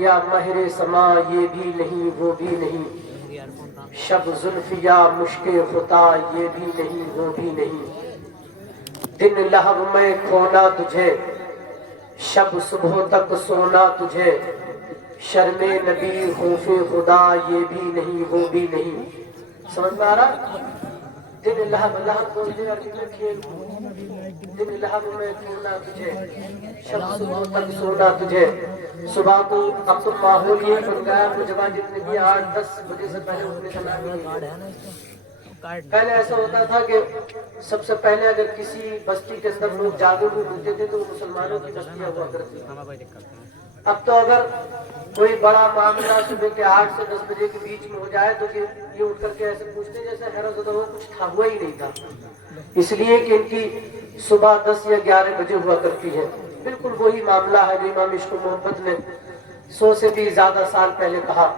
یا مہر سما یہ بھی نہیں وہ بھی نہیں، شب زلف یا مشک خطا یہ بھی نہیں وہ بھی نہیں، دن لہو میں کھونا تجھے شب صبح تک سونا تجھے، شرم نبی خوف خدا یہ بھی نہیں وہ بھی نہیں۔ سمجھ میں آ رہا؟ دن لہب لہب بولتے عربی میں کھیل کود، دن لہب میں کھونا تجھے شب صبح تک سونا تجھے۔ صبح کو اب تو ماحول یہ بن گیا، نوجوان جتنے بھی 8-10 بجے سے پہلے اٹھنے کا نام نہیں ہے۔ پہلے ایسا ہوتا تھا کہ سب سے پہلے اگر کسی بستی کے اندر لوگ جاگے ہوئے ملتے تھے تو وہ مسلمانوں کی بستیاں ہوا کرتی تھیں۔ اب تو اگر کوئی بڑا معاملہ صبح کے 8 سے 10 بجے کے بیچ میں ہو جائے تو یہ اٹھ کر کے ایسے پوچھتے ہیں جیسے حیرت زدہ ہو کچھ تھا ہوا ہی نہیں تھا، اس لیے کہ ان کی صبح 10 یا 11 بجے ہوا کرتی ہے۔ بالکل وہی معاملہ ہے جو امام عشق و محبت نے 100 سے بھی زیادہ سال پہلے کہا،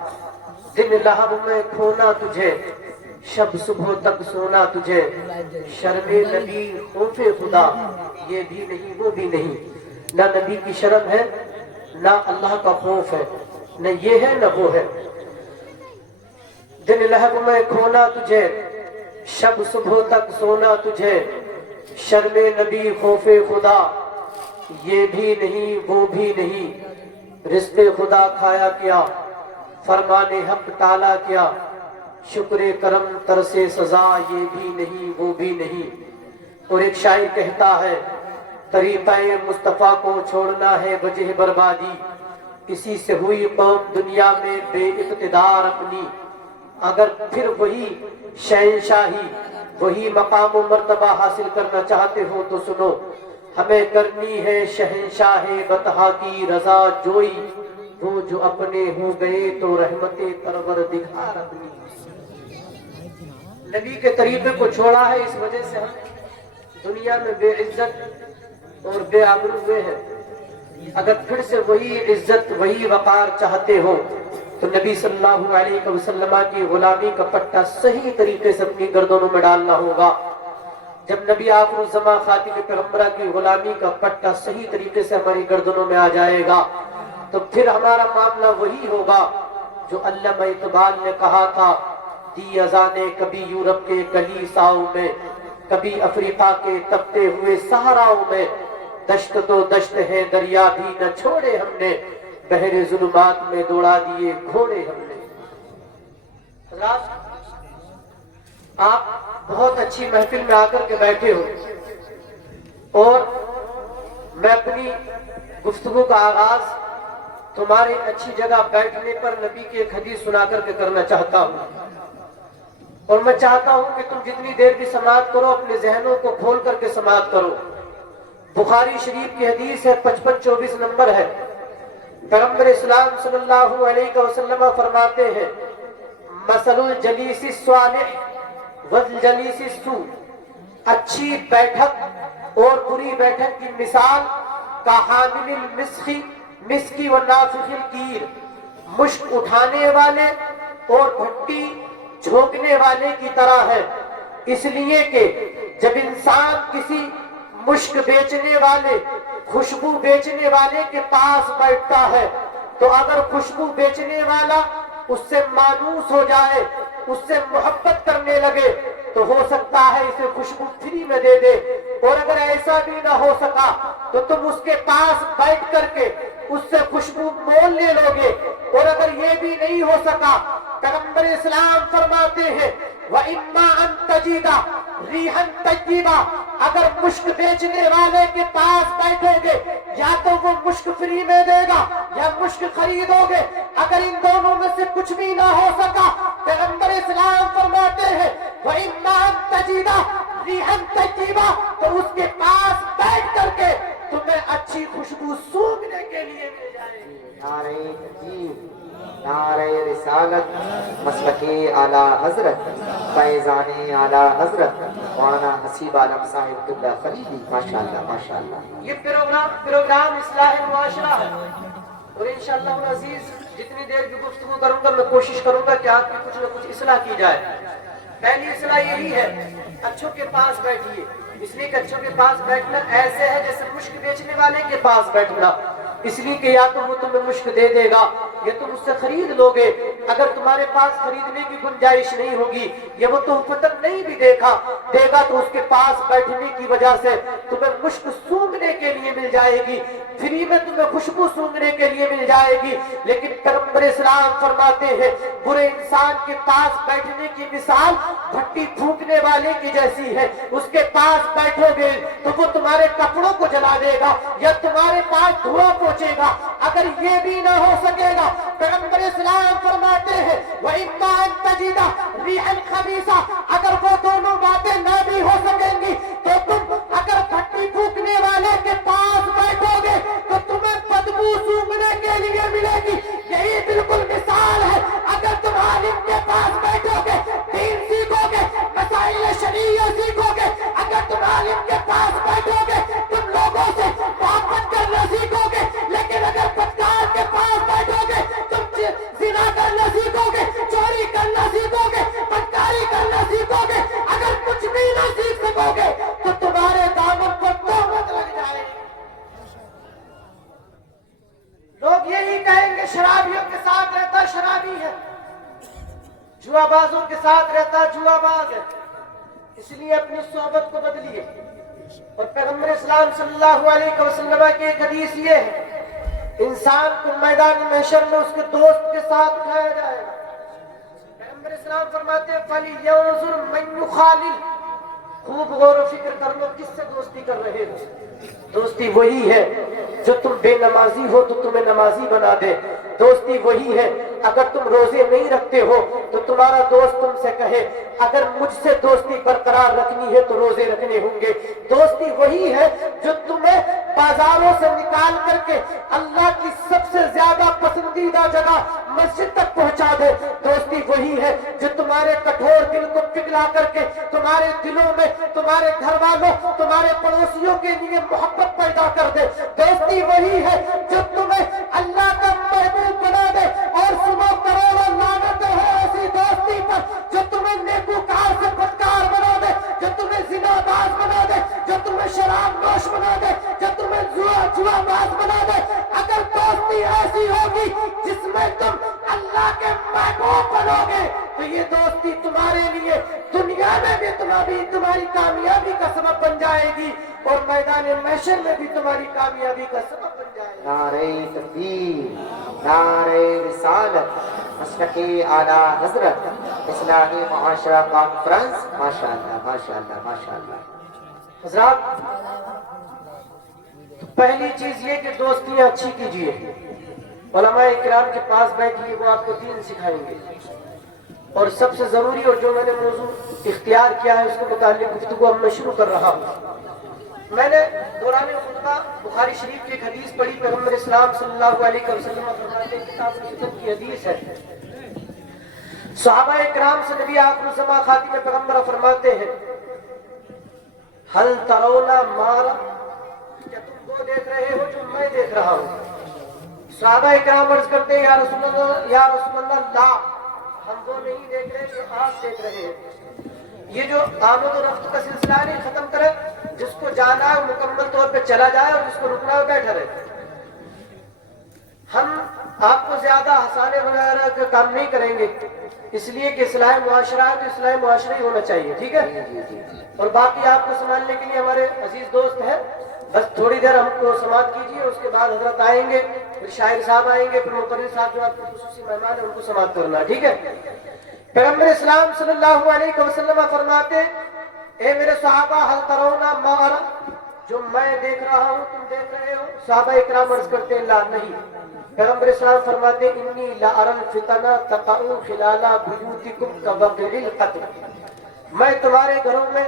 دن لہب میں کھونا تجھے شب صبح تک سونا تجھے، شرم نبی خوف خدا یہ بھی نہیں وہ بھی نہیں۔ نہ نبی کی شرم ہے نہ اللہ کا خوف ہے، نہ یہ ہے نہ وہ ہے۔ دن لہب میں کھونا تجھے شب صبح تک سونا تجھے، شرم نبی خوف خدا یہ بھی نہیں وہ بھی نہیں، رزق خدا کھایا کیا فرمان حق ٹالا کیا، شکر کرم ترس سزا یہ بھی نہیں وہ بھی نہیں۔ اور ایک شاعر کہتا ہے طریقہ مصطفیٰ کو چھوڑنا ہے وجہ بربادی، کسی سے ہوئی قوم دنیا میں بے اقتدار اپنی، اگر پھر وہی شہنشاہی وہی مقام و مرتبہ حاصل کرنا چاہتے ہو تو سنو، ہمیں کرنی ہے شہنشاہ بطحا کی رضا جوئی، وہ جو اپنے ہو گئے تو رحمت پروردگار اپنی۔ نبی کے طریقے کو چھوڑا ہے، اس وجہ سے ہم دنیا میں بے عزت اور بے آبرو ہوئے ہیں۔ اگر پھر سے وہی عزت وہی وقار چاہتے ہو تو نبی صلی اللہ علیہ وسلم کی غلامی کا پٹا صحیح طریقے سے اپنی گردنوں میں ڈالنا ہوگا۔ جب نبی آخر الزماں خاتم پیغمبرہ کی غلامی کا پٹا صحیح طریقے سے ہماری گردنوں میں آ جائے گا تو پھر ہمارا معاملہ وہی ہوگا جو علامہ اقبال نے کہا تھا، دی اذانیں کبھی یورپ کے کلیساؤں میں، کبھی افریقہ کے تپتے ہوئے صحراؤں میں، دشت تو دشت ہے دریا بھی نہ چھوڑے ہم نے، بحر ظلمات میں دوڑا دیے گھوڑے ہم نے۔ حضرات، آپ بہت اچھی محفل میں آ کر کے بیٹھے ہو اور میں اپنی گفتگو کا آغاز تمہاری اچھی جگہ بیٹھنے پر نبی کی ایک حدیث سنا کر کے کرنا چاہتا ہوں، اور میں چاہتا ہوں کہ تم جتنی دیر بھی سماعت کرو اپنے ذہنوں کو کھول کر کے سماعت کرو۔ بخاری شریف کی حدیث ہے، 55-24 نمبر ہے۔ پیغمبر اسلام صلی اللہ علیہ وسلم فرماتے ہیں، مثل الجلیس الصالح والجلیس السوء، اچھی بیٹھک اور بری بیٹھک کی مثال کا حامل المسخ مسکی و نافخ الکیر، مشک اٹھانے والے اور بھٹی جھونکنے والے کی طرح ہے، اس لیے کہ جب انسان کسی مشک بیچنے والے خوشبو بیچنے والے کے پاس بیٹھتا ہے تو اگر خوشبو بیچنے والا اس سے مانوس ہو جائے، اس سے محبت کرنے لگے تو ہو سکتا ہے اسے خوشبو فری میں دے دے، اور اگر ایسا بھی نہ ہو سکا تو تم اس کے پاس بیٹھ کر کے اس سے خوشبو مول لے لو گے، اور اگر یہ بھی نہیں ہو سکا پیغمبر اسلام فرماتے ہیں وَإِمَّا أَن تَجِدَ رِيحًا طَيِّبًا، اگر مشک بیچنے والے کے پاس بیٹھو گے یا تو وہ مشک فری میں دے گا یا مشک خریدو گے، اگر ان دونوں میں سے کچھ بھی نہ ہو سکا پیغمبر اسلام فرماتے ہیں وَإِمَّا أَن تَجِدَ رِيحًا طَيِّبًا، تو اس کے پاس بیٹھ کر کے تمہیں اچھی خوشبو سونگھنے کے لیے مل جائے گی۔ نعرہ تکبیر، نعرہ رسالت، مسلک اعلیٰ حضرت، فیضان اعلیٰ حضرت مولانا حسیب عالم صاحب قبلہ خلیلی، ماشاءاللہ ماشاءاللہ۔ یہ پروگرام اصلاح معاشرہ ہے، اور انشاءاللہ العزیز جتنی دیر کی گفتگو کروں گا میں کوشش کروں گا کہ آپ کی کچھ نہ کچھ اصلاح کی جائے۔ پہلی اصلاح یہی ہے، اچھوں کے پاس بیٹھیے، اس لیے کہ اچھوں کے پاس بیٹھنا ایسے ہے جیسے مشک بیچنے والے کے پاس بیٹھنا، اس لیے کہ یا تو وہ تمہیں مشک دے دے گا یہ تم اس سے خرید لو گے. اگر تمہارے پاس خریدنے کی گنجائش نہیں ہوگی، یہ وہ تحفتاً نہیں بھی دے گا تو اس کے پاس بیٹھنے کی وجہ سے تمہیں مشک سونگھنے کے لیے مل جائے گی، فری میں تمہیں خوشبو سونگھنے کے لیے مل جائے گی. لیکن پیغمبر اسلام فرماتے ہیں برے انسان کے پاس بیٹھنے کی مثال بھٹی پھونکنے والے کی جیسی ہے. اس کے پاس بیٹھو گے تو وہ تمہارے کپڑوں کو جلا دے گا یا تمہارے پاس دھواں پہنچے گا. اگر یہ بھی نہ ہو سکے گا، پیغمبر اسلام فرماتے ہیں وَإِمَّا أَن تَجِدَ رِيحًا خَبِيثًا، اگر وہ دونوں باتیں نہ بھی ہو سکیں گی تو تم اگر بھٹی پھونکنے والے کے پاس بیٹھو گے تو تمہیں بدبو سونگھنے کے لیے ملے گی. یہی بالکل مثال ہے. اگر تم عالم کے پاس بیٹھو گے، دین سیکھو گے، مسائل شرعیہ سیکھو گے، اگر تم عالم کے پاس بیٹھو گے تم لوگوں سے محبت کرنا سیکھو گے. لیکن اگر بدکار کے پاس بیٹھو گے تم زنا کرنا سیکھو گے، چوری کرنا سیکھو گے، بدکاری کرنا سیکھو گے. اگر کچھ بھی نہ سیکھ سکو گے تو تمہارے دامن پر تہمت لگ جائے گی. لوگ یہی کہیں گے شرابیوں کے ساتھ رہتا شرابی ہے، جوا بازوں کے ساتھ رہتا جوا باز ہے. اس لیے اپنی صحبت کو بدلیے. اور پیغمبر اسلام صلی اللہ علیہ وسلم کی ایک حدیث یہ ہے انسان کو میدان محشر میں اس کے دوست کے ساتھ اٹھایا جائے گا. پیغمبر اسلام فرماتے ہیں فَلْيَنْظُرْ مَنْ يُخَالِلْ، خوب غور و فکر کر لو کس سے دوستی کر رہے ہو. دوستی وہی ہے جو تم بے نمازی ہو تو تمہیں نمازی بنا دے. دوستی وہی ہے اگر تم روزے نہیں رکھتے ہو تو تمہارا دوست تم سے کہے اگر مجھ سے دوستی برقرار رکھنی ہے تو روزے رکھنے ہوں گے. دوستی وہی ہے جو تمہیں بازاروں سے نکال کر کے اللہ کی سب سے زیادہ پسندیدہ جگہ مسجد تک پہنچا دے. دوستی وہی ہے جو تمہارے کٹھور دل کو پگھلا کر کے تمہارے دلوں میں تمہارے گھر والوں تمہارے پڑوسیوں کے لیے محبت پیدا کر دے. دوستی وہی ہے جو تمہیں اللہ کا محبوب بنا دے. اور سنو کروڑوں لعنتیں ہو ایسی دوستی پر جو تمہیں نیکوکار سے بدکار بنا دے، جو تمہیں زنا باز بنا دے، جو تمہیں شراب نوش بنا دے، جو تمہیں جوا باز بنا دے. اگر دوستی ایسی ہوگی جس میں تم اللہ کے محبوب بنو گے تو یہ دوستی تمہارے لیے دنیا میں بھی تمہاری کامیابی کا سبب بن جائے گی اور میدان محشر میں بھی تمہاری کامیابی کا سبب بن جائے گی. نعرہ تکبیر، نعرہ رسالت، مسلک اعلیٰ حضرت اصلاحی معاشرہ کانفرنس. ماشاءاللہ ماشاءاللہ ماشاءاللہ. حضرات، پہلی چیز یہ کہ دوستیاں اچھی کیجیے. علماء اکرام کے پاس بیٹھیے، وہ آپ کو دین سکھائیں گے. اور سب سے ضروری اور جو میں نے موضوع اختیار کیا ہے اس کے متعلق گفتگو اب میں شروع کر رہا ہوں. میں نے دوران خطبہ بخاری شریف کی ایک حدیث پڑھی. پیغمبر اسلام صلی اللہ علیہ وسلم فرماتے ہیں کتاب الفتن کی حدیث ہے. صحابہ اکرام سے نبی آخر الزمان خاتم پیغمبر فرماتے ہیں حل ترونا مارا، کیا تم وہ دیکھ رہے ہو جو میں دیکھ رہا ہوں؟ صحابہ اکرام عرض کرتے ہیں یا رسول اللہ لا، ہم وہ نہیں دیکھ رہے جو آپ دیکھ رہے ہیں. یہ جو آمد و رفت کا سلسلہ نہیں ختم کرے، جس کو جانا ہے مکمل طور پہ چلا جائے اور جس کو رکنا ہے بیٹھا رہے. ہم آپ کو زیادہ ہنسانے وغیرہ کا کام نہیں کریں گے، اس لیے کہ اصلاح معاشرہ ہے تو اصلاح معاشرہ ہی ہونا چاہیے. ٹھیک ہے؟ اور باقی آپ کو سنبھالنے کے لیے ہمارے عزیز دوست ہیں. بس تھوڑی دیر ہم کو سماعت کیجیے، اس کے بعد حضرت آئیں گے، پھر شاعر صاحب آئیں گے، پھر مقرر صاحب جو آپ کے خصوصی مہمان ہیں ان کو سماعت کرنا. ٹھیک ہے؟ پیغمبر اسلام صلی اللہ علیہ وسلم فرماتے اے میرے صحابہ حل ترونا ما ارا، جو میں دیکھ رہا ہوں تم دیکھ رہے ہو؟ صحابہ اکرام عرض کرتے ہیں لا نہیں. پیغمبر اسلام فرماتے انی لا ارى الفتن تقع خلال بیوتکم کوقع القطر، میں تمہارے گھروں میں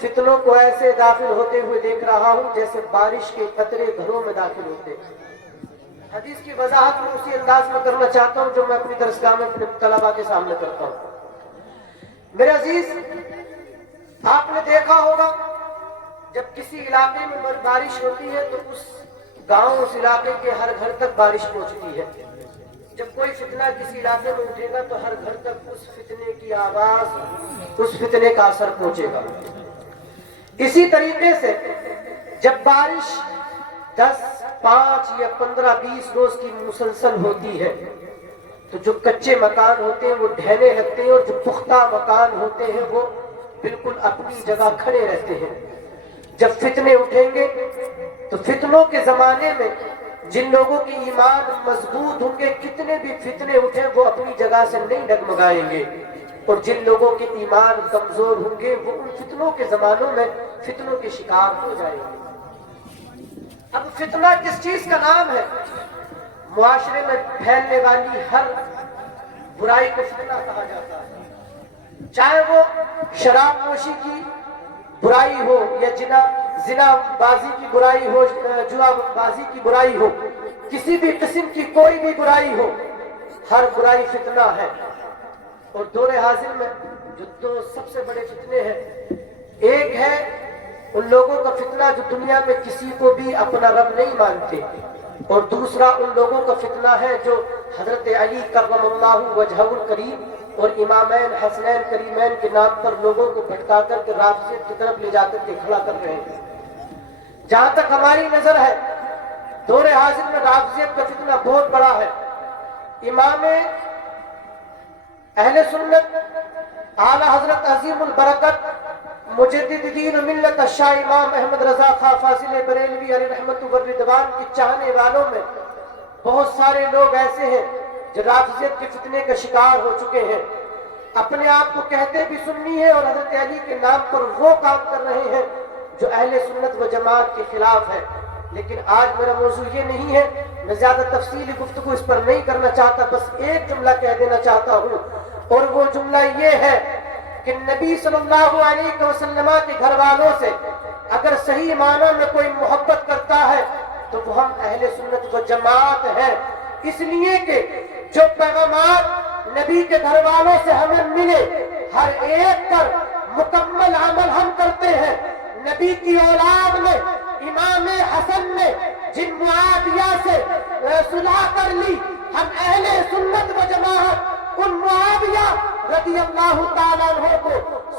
فتنوں کو ایسے داخل ہوتے ہوئے دیکھ رہا ہوں جیسے بارش کے قطرے گھروں میں داخل ہوتے. حدیث کی وضاحت میں اسی انداز میں کرنا چاہتا ہوں جو میں اپنی درسگاہ میں اپنے طلباء کے سامنے کرتا ہوں. میرے عزیز، آپ نے دیکھا ہوگا جب کسی علاقے میں بارش ہوتی ہے تو اس گاؤں اس علاقے کے ہر گھر تک بارش پہنچتی ہے. جب کوئی فتنہ کسی علاقے میں اٹھے گا تو ہر گھر تک اس فتنے کی آواز، اس فتنے کا اثر پہنچے گا. اسی طریقے سے جب بارش 10، 5 یا 15، 20 روز کی مسلسل ہوتی ہے تو جو کچے مکان ہوتے ہیں وہ ڈھہنے لگتے ہیں، اور جو پختہ مکان ہوتے ہیں وہ بالکل اپنی جگہ کھڑے رہتے ہیں۔ جب فتنے اٹھیں گے تو فتنوں کے زمانے میں جن لوگوں کی ایمان مضبوط ہوں گے، کتنے بھی فتنے اٹھیں وہ اپنی جگہ سے نہیں ڈگمگائیں گے، اور جن لوگوں کے ایمان کمزور ہوں گے وہ ان فتنوں کے زمانوں میں فتنوں کے شکار ہو جائیں گے۔ اب فتنہ کس چیز کا نام ہے؟ معاشرے میں پھیلنے والی ہر برائی کو فتنہ کہا جاتا ہے، چاہے وہ شراب نوشی کی برائی ہو یا زنا بازی کی برائی ہو، جوا بازی کی برائی ہو، کسی بھی قسم کی کوئی بھی برائی ہو، ہر برائی فتنہ ہے۔ اور دور حاضر میں جو دو سب سے بڑے فتنے ہیں، ایک ہے ان لوگوں کا فتنہ جو دنیا میں کسی کو بھی اپنا رب نہیں مانتے، اور دوسرا ان لوگوں کا فتنہ ہے جو حضرت علی کرم اللہ وجہہ الکریم اور امامین حسنین کریمین کے نام پر لوگوں کو بھٹکا کر کے رافضیت کی طرف لے جا کر کے کھڑا کر رہے ہیں۔ جہاں تک ہماری نظر ہے دور حاضر میں رافضیت کا فتنہ بہت بڑا ہے۔ امام اہل سنت اعلی حضرت عظیم البرکت مجدد دین و ملت الشاہ امام احمد رضا خان فاضل بریلوی علیہ رحمت و رضوان کے چاہنے والوں میں بہت سارے لوگ ایسے ہیں جو رافضیت کے فتنے کا شکار ہو چکے ہیں، اپنے آپ کو کہتے بھی سنی ہے اور حضرت علی کے نام پر وہ کام کر رہے ہیں جو اہل سنت و جماعت کے خلاف ہے۔ لیکن آج میرا موضوع یہ نہیں ہے، میں زیادہ تفصیلی گفتگو اس پر نہیں کرنا چاہتا، بس ایک جملہ کہہ دینا چاہتا ہوں، اور وہ جملہ یہ ہے کہ نبی صلی اللہ علیہ وسلم کے گھر والوں سے اگر صحیح معنی میں کوئی محبت کرتا ہے تو وہ ہم اہل سنت و جماعت ہیں، اس لیے کہ جو پیغامات نبی کے گھر والوں سے ہمیں ملے ہر ایک پر مکمل عمل ہم کرتے ہیں۔ نبی کی اولاد میں امام حسن نے جن معاویہ سے صلح کر لی، ہم اہل سنت و جماعت ان معاویہ رضی اللہ تعالیٰ عنہ کو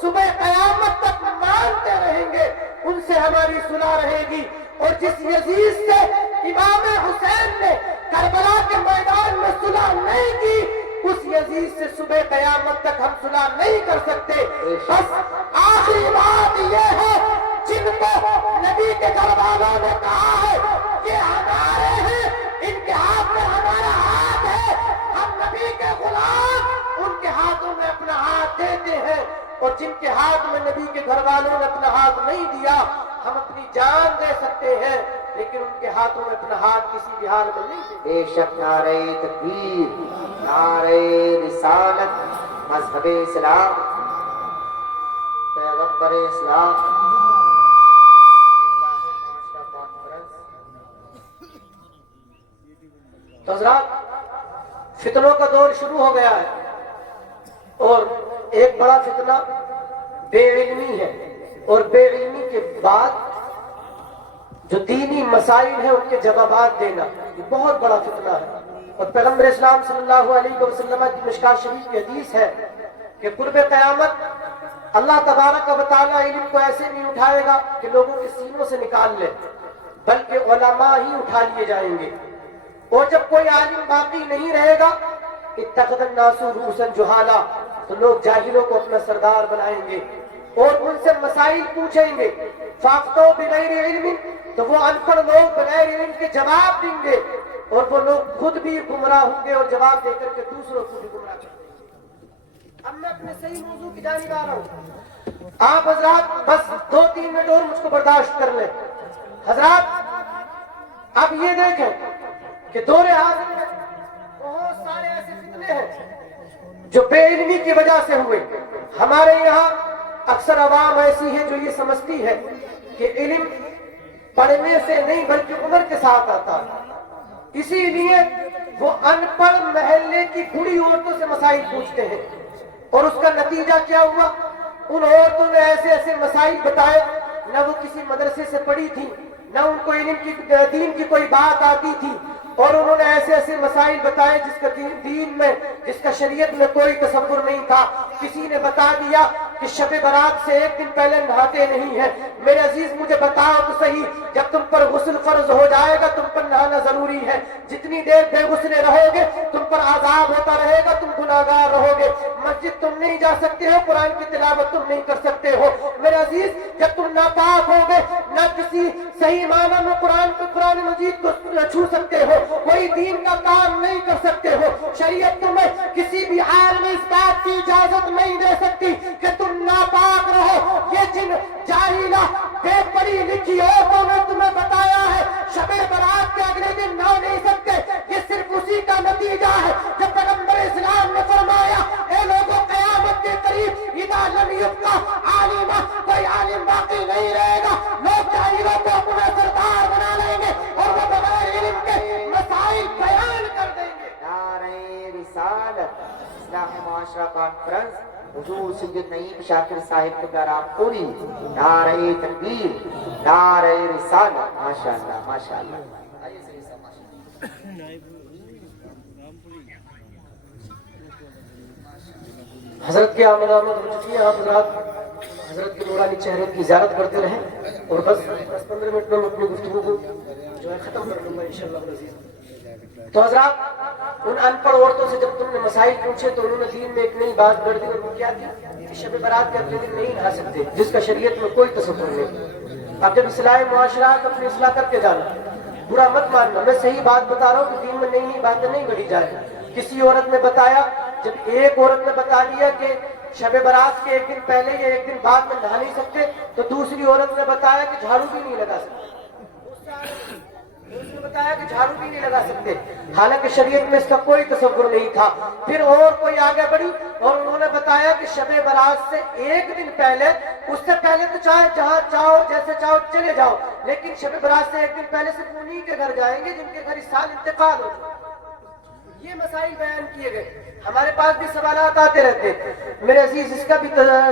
صبح قیامت تک مانتے رہیں گے، ان سے ہماری صلح رہے گی۔ اور جس یزید سے امام حسین نے کربلا کے میدان میں صلح نہیں کی، اس یزید سے صبح قیامت تک ہم صلح نہیں کر سکتے۔ بس آخری بات یہ ہے، جن کو نبی کے گھر والوں نے کہا ہے کہ ہمارے ہیں، ان کے ہاتھ میں ہمارا ہاتھ ہے، ہم نبی کے غلام، ان کے ہاتھوں میں اپنا ہاتھ دیتے ہیں، اور جن کے ہاتھ میں نبی کے گھر والوں نے اپنا ہاتھ نہیں دیا، ہم اپنی جان دے سکتے ہیں لیکن ان کے ہاتھوں میں اپنا ہاتھ کسی بھی حال میں نہیں دے۔ بے شک نعرہ تکبیر، نعرہ رسالت، مذہب اسلام، پیغمبر اسلام، تو حضرات فتنوں کا دور شروع ہو گیا ہے، اور ایک بڑا فتنہ بے علمی ہے، اور بے علمی کے بعد جو دینی مسائل ہیں ان کے جوابات دینا یہ بہت بڑا فتنہ ہے۔ اور پیغمبر اسلام صلی اللہ علیہ وسلم کی مشکات شریف کی حدیث ہے کہ قرب قیامت اللہ تبارک و تعالیٰ علم کو ایسے نہیں اٹھائے گا کہ لوگوں کے سینوں سے نکال لے، بلکہ علماء ہی اٹھا لیے جائیں گے، اور جب کوئی عالم باقی نہیں رہے گا اتخذ الناس رؤوسا جہالا، تو لوگ جاہلوں کو اپنا سردار بنائیں گے اور ان سے مسائل پوچھیں گے، فافتوا بغیر علم، تو وہ ان پڑھ لوگ بغیر علم کے جواب دیں گے، اور وہ لوگ خود بھی گمراہ ہوں گے اور جواب دے کر کے دوسروں کو بھی گمراہ کریں گے۔ اب میں اپنے صحیح موضوع کی جانب آ رہا ہوں، آپ حضرات بس 2-3 منٹ اور مجھ کو برداشت کر لیں۔ حضرات اب یہ دیکھیں کہ دور حاضر میں بہت سارے ایسے فتنے ہیں جو بے علمی کی وجہ سے ہوئے۔ ہمارے یہاں اکثر عوام ایسی ہے جو یہ سمجھتی ہے کہ علم پڑھنے سے نہیں بلکہ عمر کے ساتھ آتا ہے، اسی لیے وہ ان پڑھ محلے کی بوڑھی عورتوں سے مسائل پوچھتے ہیں، اور اس کا نتیجہ کیا ہوا؟ ان عورتوں نے ایسے ایسے مسائل بتائے، نہ وہ کسی مدرسے سے پڑھی تھی، نہ ان کو علم کی دین کی کوئی بات آتی تھی، اور انہوں نے ایسے ایسے مسائل بتائے جس کا دین میں، جس کا شریعت میں کوئی تصور نہیں تھا۔ کسی نے بتا دیا کہ شب برات سے ایک دن پہلے نہاتے نہیں ہیں. میرے عزیز مجھے بتاؤ تو صحیح, جب تم پر غسل فرض ہو جائے گا تم پر نہانا ضروری ہے. جتنی دیر بے غسلے رہو گے تم پر عذاب ہوتا رہے گا, تم گناہگار رہو گے. مسجد تم نہیں جا سکتے ہو, قرآن کی تلاوت تم نہیں کر سکتے ہو. میرے عزیز جب تم ناپاک ہو گے نہ کسی صحیح معنی میں قرآن مجید کو چھو سکتے ہو, کوئی دین کا کام نہیں کر سکتے ہو. شریعت تمہیں کسی بھی حال میں اس بات کی اجازت نہیں دے سکتی کہ تم ناپاک رہو. یہ جن جاہلہ بے پڑھی لکھی عورتوں نے تمہیں بتایا ہے شب برات کے اگلے دن نہ نہیں سکتے, یہ صرف اسی کا نتیجہ ہے جب پیغمبر اسلام نے فرمایا اے لوگوں قیامت کے قریب اذا لم یبقى عالما, کوئی عالم باقی نہیں رہے گا. لوگ جاہلوں کو اپنا سردار بنا لیں گے اور وہ بغیر علم کے مسائل بیان کر دیں گے. نعرہ رسالت اسلامی معاشرہ کانفرنس حضور سید نعیم شاکر صاحب کا رام پوری. نعرہ تکبیر, نعرہ رسالت. ماشاءاللہ ماشاءاللہ. حضرت کی آمد ہو چکی ہے. آپ حضرات حضرت کے نورانی چہرے کی زیارت کرتے رہیں اور بس 10-15 منٹ میں اپنی گفتگو کو جو ہے ختم کر لوں گا انشاءاللہ العزیز. تو حضرات ان ان پڑھ عورتوں سے جب تم نے مسائل پوچھے تو انہوں نے دین میں ایک نئی بات کر دی, اور وہ کیا تھی کہ شب برات کے اگلے دن نہیں نہا سکتے, جس کا شریعت میں کوئی تصور نہیں. اب جب اصلاح معاشرات اپنی اصلاح کر کے جانا, برا مت ماننا, میں صحیح بات بتا رہا ہوں کہ دین میں نئی نئی باتیں نہیں گڑھی جائیں. کسی عورت نے بتایا, جب ایک عورت نے بتا دیا کہ شب برات کے ایک دن پہلے یا ایک دن بعد میں نہا نہیں سکتے, تو دوسری عورت نے بتایا کہ جھاڑو بھی نہیں لگا سکتے. اس نے بتایا کہ جھاڑو بھی نہیں لگا سکتے, حالانکہ شریعت میں اس کا کوئی تصور نہیں تھا. پھر اور کوئی آگے بڑھی اور انہوں نے بتایا کہ شب برات سے ایک دن پہلے, اس سے پہلے تو چاہے جہاں چاہو جیسے چاہو چلے جاؤ, لیکن شب برات سے ایک دن پہلے صرف انہی کے گھر جائیں گے جن کے گھر اس سال انتقال ہو. یہ مسائل بیان کیے گئے. ہمارے پاس بھی سوالات آتے رہتے. میرے عزیز اس کا بھی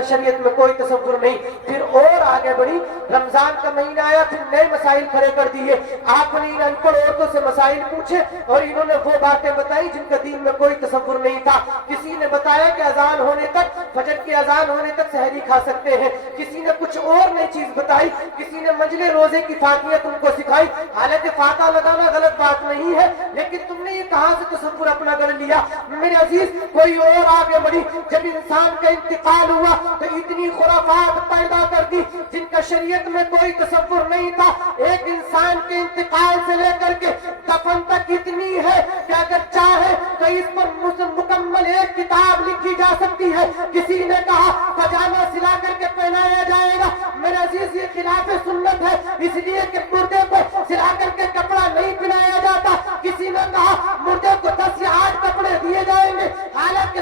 شریعت میں کوئی تصور نہیں. پھر اور آگے بڑھی, رمضان کا مہینہ آیا, پھر نئے مسائل کھڑے کر دیے. آپ نے ان ان پڑھ عورتوں سے مسائل پوچھے اور انہوں نے وہ باتیں بتائی جن کا دین میں کوئی تصور نہیں تھا. کسی نے بتایا کہ اذان ہونے تک, فجر کی اذان ہونے تک سحری کھا سکتے ہیں. کسی نے کچھ اور نئی چیز بتائی. کسی نے منجلے روزے کی فاتحہ تم کو سکھائی. حالانکہ فاتحہ لگانا غلط بات نہیں ہے, لیکن تم نے یہ کہاں سے تصور اپنا کر لیا. میرے عزیز کوئی اور آگے بڑھی, جب انسان کا انتقال ہوا تو اتنی خرافات پیدا کر دی جن کا شریعت میں کوئی تصور نہیں تھا. ایک انسان کے انتقال سے لے کر کے دفن تک اتنی ہے کہ اگر چاہے تو اس پر مکمل ایک کتاب لکھی جا سکتی ہے. کسی نے کہا پاجامہ سلا کر کے پہنایا جائے گا. میرے عزیز یہ خلاف سنت ہے, اس لیے کہ مردے کو سلا کر کے کپڑا نہیں پہنایا جاتا. کسی نے کہا مردے کو 10 یا 8 کپڑے دیے جائیں گے, حالانکہ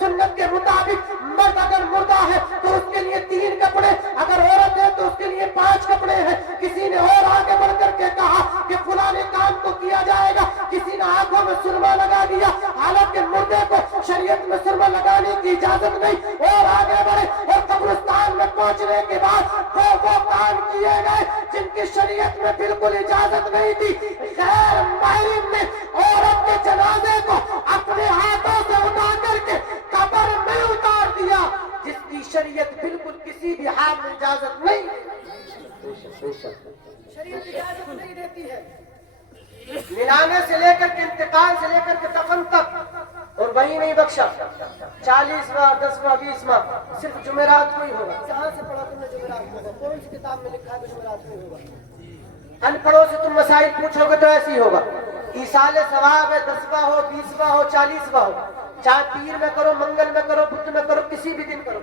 سنت کے مطابق مرد اگر مردہ ہے تو اس کے لیے 3 کپڑے, اگر عورت ہے تو اس کے لیے 5 کپڑے ہیں. کسی نے اور آگے بڑھ کر کے کہا کہ فلانے کام کو کیا جائے گا. کسی نے آنکھوں میں سرما لگا دیا, حالانکہ مردے کو شریعت میں سرما لگانے کی اجازت نہیں. اور آگے بڑھے اور قبرستان میں پہنچنے کے بعد وہ کام کیے گئے جن کی شریعت میں بالکل اجازت نہیں تھی. غیر محرم نے عورت کے جنازے کو اپنے ہاتھوں سے اٹھا کر کے قبر میں اتار دیا, جس کی شریعت بالکل کسی بھی حال میں اجازت نہیں. شریعت اجازت نہیں دیتی ہے. ملانے سے لے کر کے انتقال سے لے کر کے دفن تک, اور وہی نہیں بخشا. 40واں 10واں 20واں صرف جمعرات کو ہی ہوگا. کہاں سے پڑھا تم نے جمعرات کو؟ کون سی کتاب میں لکھا ہے جمعرات کو ہی ہوگا؟ ان پڑھوں سے تم مسائل پوچھو گے تو ایسے ہی ہوگا. ایصال ثواب ہے, 10واں ہو 20واں ہو 40واں ہو, چاہے پیر میں کرو, منگل میں کرو, بدھ میں کرو, کسی بھی دن کرو.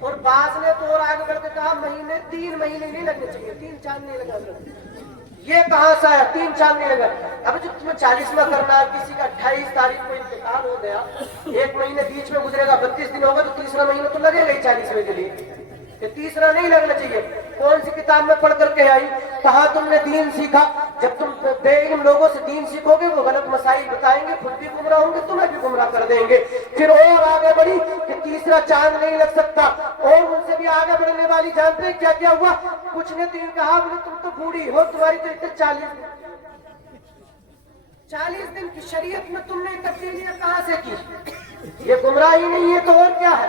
اور بعض نے تو اور آگے بڑھ کے کہا 3 مہینے نہیں لگنے چاہیے, 3 چاند نہیں لگا سکتے. یہ کہاں سے ہے 3 چاند نہیں لگا؟ اب جو تمہیں 40واں کرنا ہے, کسی کا 28 تاریخ کو انتقال ہو گیا, 1 مہینے بیچ میں گزرے گا, 32 دن ہوگا, تو تیسرا مہینہ تو لگے گا ہی 40ویں کے لیے. کہ تیسرا نہیں لگنا چاہیے. کون سی کتاب میں پڑھ کر کے آئی؟ کہا تم نے دین سیکھا. جب تم بے علم لوگوں سے دین سیکھو گے وہ غلط مسائل بتائیں گے, خود بھی گمراہ ہوں گے, تمہیں بھی گمراہ کر دیں گے. پھر اور آگے بڑھی کہ تیسرا چاند نہیں لگ سکتا. اور ان سے بھی آگے بڑھنے والی جانتے ہیں کیا کیا ہوا؟ کچھ نے تو یہ کہا بولے تم تو بوڑھی ہو, تمہاری تو عدت 40 دن کی شریعت میں تم نے تبدیلیاں کہاں سے کی؟ یہ گمراہی نہیں ہے تو اور کیا ہے؟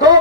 2